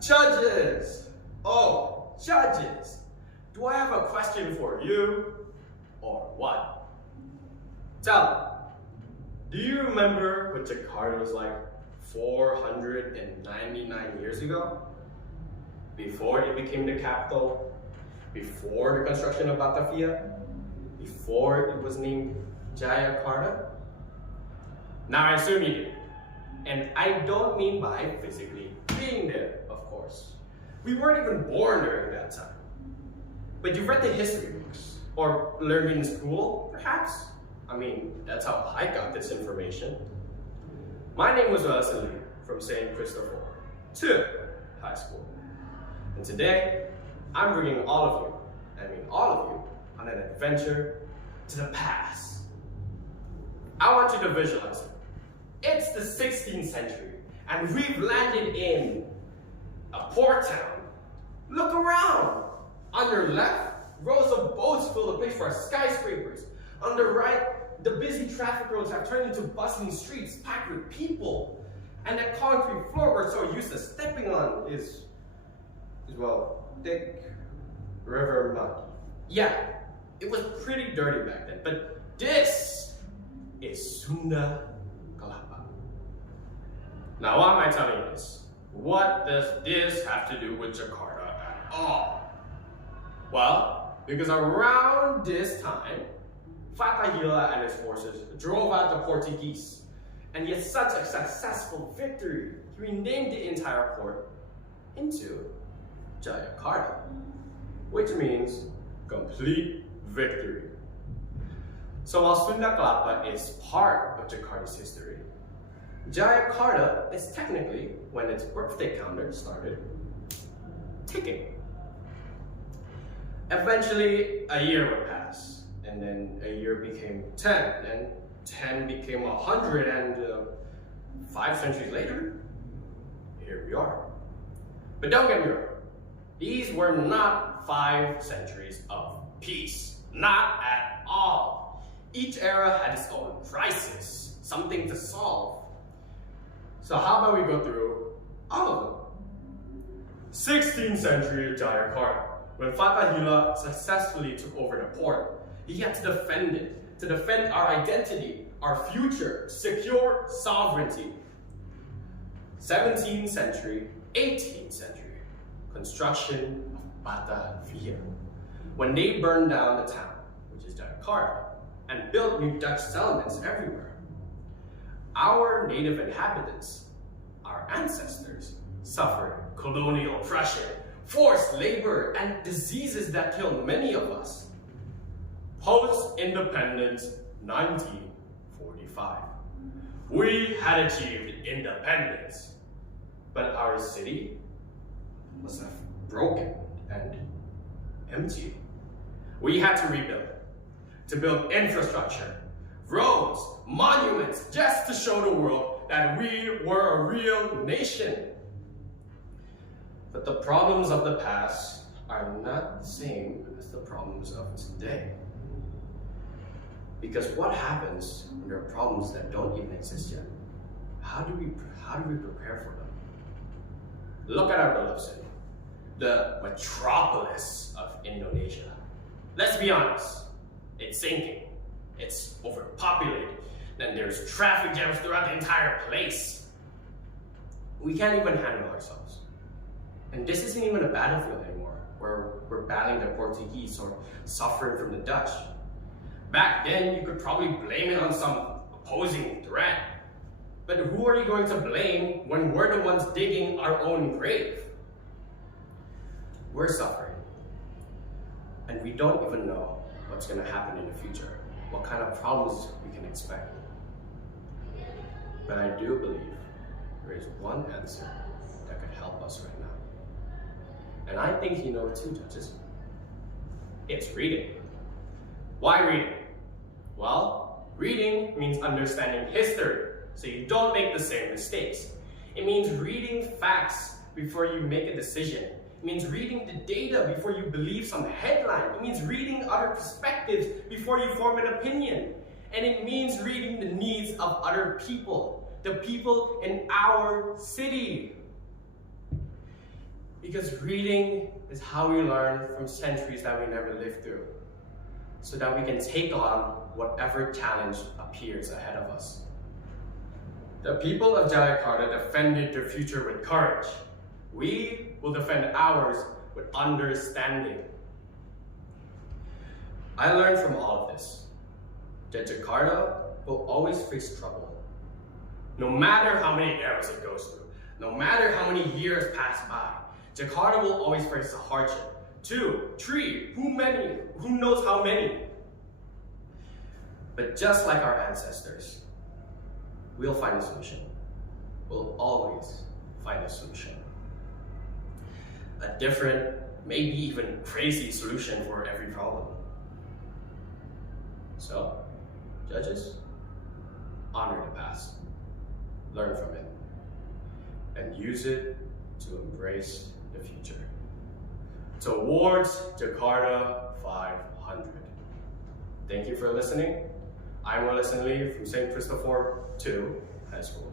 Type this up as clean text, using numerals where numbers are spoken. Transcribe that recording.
Judges! Oh, judges! Do I have a question for you? Or what? Tell me, do you remember what Jakarta was like 499 years ago? Before it became the capital? Before the construction of Batavia? Before it was named Jakarta? Now I assume you do. And I don't mean by physically being there, of course. We weren't even born during that time. But you've read the history books, or learned in school, perhaps? I mean, that's how I got this information. My name was Wellison Lie from St. Kristoforus to high school. And today, I'm bringing all of you, on an adventure to the past. I want you to visualize it. It's the 16th century, and we've landed in a port town. Look around. On your left, rows of boats fill the place for our skyscrapers. On the right, the busy traffic roads have turned into bustling streets packed with people. And the concrete floor we're so used to stepping on is well, thick river mud. Yeah, it was pretty dirty back then, but this is Sunda Kelapa. Now, why am I telling you this? What does this have to do with Jakarta at all? Well, because around this time, Fatahila and his forces drove out the Portuguese. And yet such a successful victory, he renamed the entire port into Jakarta, which means complete victory. So while Sunda Kelapa is part of Jakarta's history, Jakarta is technically when its birthday calendar started ticking. Eventually, a year would pass, and then a year became 10, and 10 became 100, and 5 centuries later, here we are. But don't get me wrong, these were not 5 centuries of peace, not at all. Each era had its own crisis, something to solve. So how about we go through all of them? 16th century Jakarta. When Fatahila successfully took over the port, he had to defend it, to defend our identity, our future, secure sovereignty. 17th century, 18th century, construction of Batavia. When they burned down the town, which is Jakarta, and built new Dutch settlements everywhere, our native inhabitants, our ancestors, suffered colonial oppression, forced labor, and diseases that killed many of us. Post-independence, 1945. We had achieved independence, but our city was left broken and empty. We had to rebuild, to build infrastructure, roads, monuments, just to show the world that we were a real nation. But the problems of the past are not the same as the problems of today. Because what happens when there are problems that don't even exist yet? How do we prepare for them? Look at our beloved city, the metropolis of Indonesia. Let's be honest, it's sinking. It's overpopulated. Then there's traffic jams throughout the entire place. We can't even handle ourselves. And this isn't even a battlefield anymore, where we're battling the Portuguese or suffering from the Dutch. Back then, you could probably blame it on some opposing threat. But who are you going to blame when we're the ones digging our own grave? We're suffering. And we don't even know what's going to happen in the future, what kind of problems we can expect. But I do believe there is one answer that could help us right now. And I think you know it too, judges. It's reading. Why reading? Well, reading means understanding history, so you don't make the same mistakes. It means reading facts before you make a decision. It means reading the data before you believe some headline. It means reading other perspectives before you form an opinion. And it means reading the needs of other people, the people in our city. Because reading is how we learn from centuries that we never lived through, so that we can take on whatever challenge appears ahead of us. The people of Jakarta defended their future with courage. We will defend ours with understanding. I learned from all of this that Jakarta will always face trouble. No matter how many eras it goes through, no matter how many years pass by, Jakarta will always face a hardship. 2, 3, who knows how many? But just like our ancestors, we'll find a solution. We'll always find a solution. A different, maybe even crazy solution for every problem. So, judges, honor the past, learn from it, and use it to embrace the future. Towards Jakarta 500. Thank you for listening. I'm Wellison Lie from St. Christopher II High School.